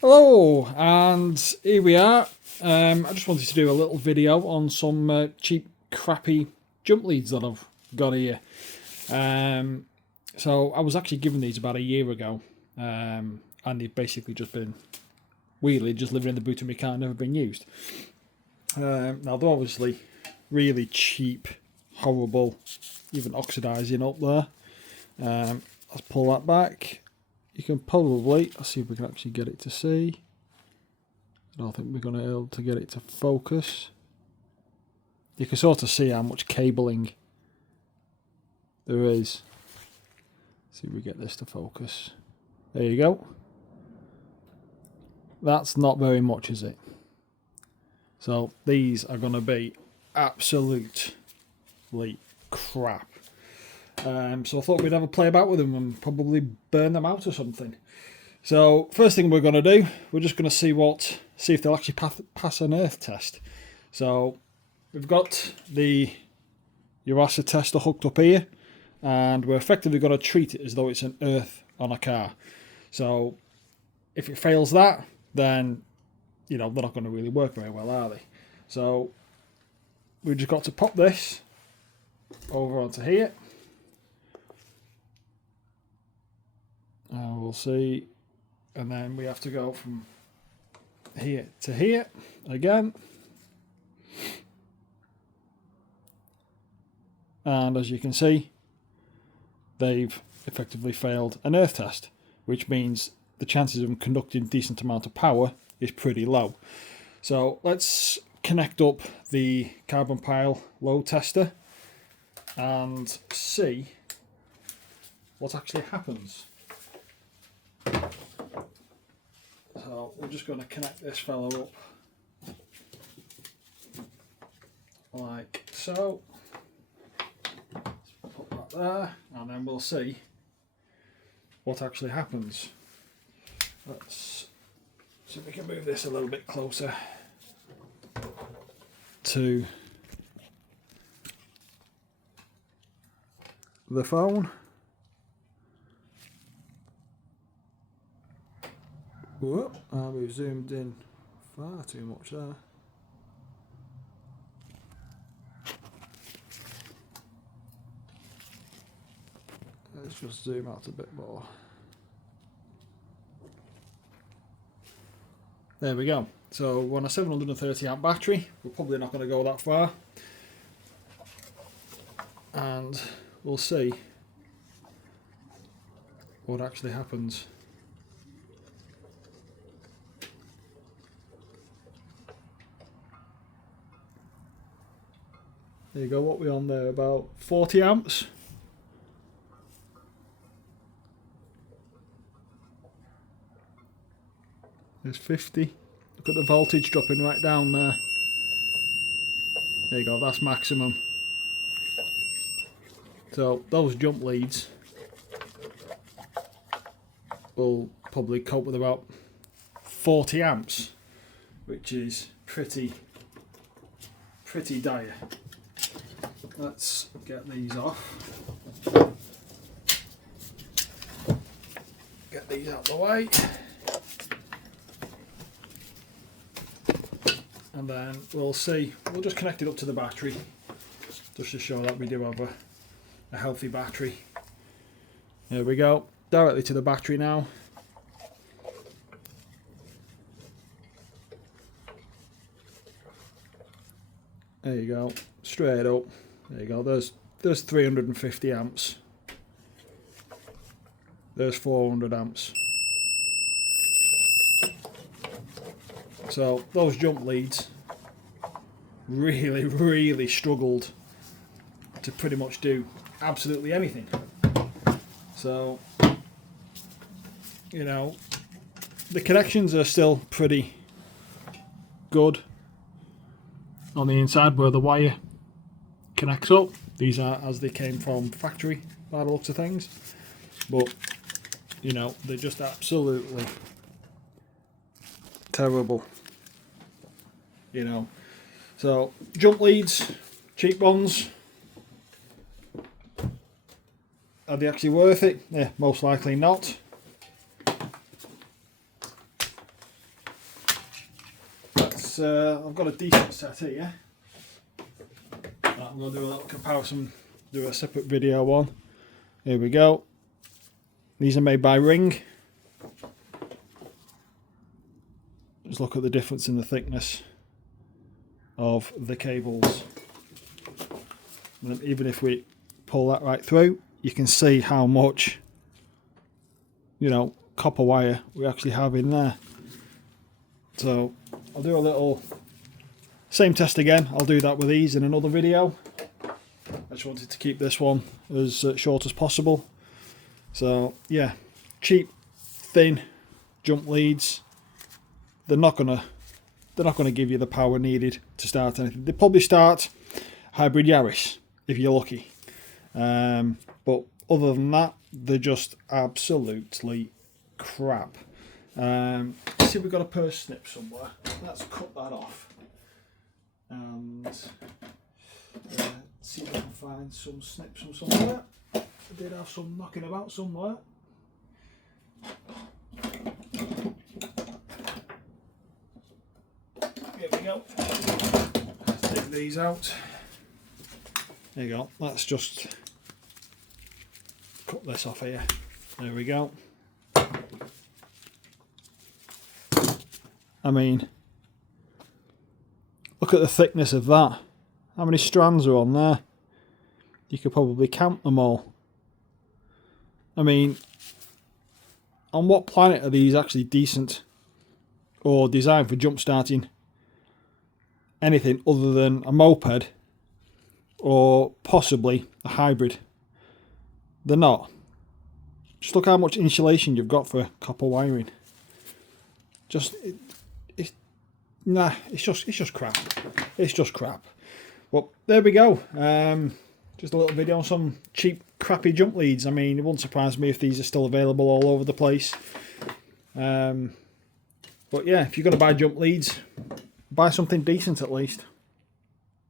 Hello, and here we are. I just wanted to do a little video on some cheap, crappy jump leads that I've got here. So I was actually given these about a year ago, and they've basically just been weirdly just living in the boot of my car, never been used. Now they're obviously really cheap, horrible, even oxidizing up there. Let's pull that back. You can probably, let's see if we can actually get it to see. I don't think we're going to be able to get it to focus. You can sort of see how much cabling there is. Let's see if we get this to focus. There you go. That's not very much, is it? So these are going to be absolutely crap. So I thought we'd have a play about with them and probably burn them out or something. So first thing we're going to do, we're just going to see if they'll actually pass an earth test. So we've got the Urasa tester hooked up here, and we're effectively going to treat it as though it's an earth on a car. So if it fails that, then they're not going to really work very well, are they? So we've just got to pop this over onto here. We'll see, and then we have to go from here to here again, and as you can see, they've effectively failed an earth test, which means the chances of them conducting a decent amount of power is pretty low. So let's connect up the carbon pile load tester and see what actually happens. So we're just going to connect this fellow up like so. Put that there, and then we'll see what actually happens. Let's see if we can move this a little bit closer to the phone. Whoop, we've zoomed in far too much there. Let's just zoom out a bit more. There we go. So we're on a 730 amp battery. We're probably not going to go that far. And we'll see what actually happens. There you go, what we're on there, about 40 amps. There's 50. Look at the voltage dropping right down there. There you go, that's maximum. So those jump leads will probably cope with about 40 amps, which is pretty dire. Let's get these off. Get these out of the way. And then we'll see. We'll just connect it up to the battery just to show that we do have a healthy battery. There we go. Directly to the battery now. There you go. Straight up. There you go, there's 350 amps. There's 400 amps. So those jump leads really struggled to pretty much do absolutely anything. So, the connections are still pretty good on the inside where the wire connects up. These are as they came from factory by the looks of things, but they're just absolutely terrible. So jump leads, cheap ones, are they actually worth it? Yeah, most likely not. I've got a decent set here. I'm going to do a little comparison, do a separate video on. Here we go. These are made by Ring. Just look at the difference in the thickness of the cables. And even if we pull that right through, you can see how much, you know, copper wire we actually have in there. So I'll do a little same test again. I'll do that with these in another video. I just wanted to keep this one as short as possible. So yeah, cheap, thin jump leads. They're not gonna give you the power needed to start anything. They probably start hybrid Yaris if you're lucky. But other than that, they're just absolutely crap. See if we've got a purse snip somewhere. Let's cut that off. And see if I can find some snips from somewhere. I did have some knocking about somewhere. Here we go. Let's take these out. There you go. Let's just cut this off here. There we go. I mean, look at the thickness of that. How many strands are on there? You could probably count them all. I mean, on what planet are these actually decent or designed for jump starting anything other than a moped or possibly a hybrid? They're not. Just look how much insulation you've got for copper wiring. It's just crap. It's just crap. Well, there we go. Just a little video on some cheap, crappy jump leads. I mean, it wouldn't surprise me if these are still available all over the place. But yeah, if you're going to buy jump leads, buy something decent at least.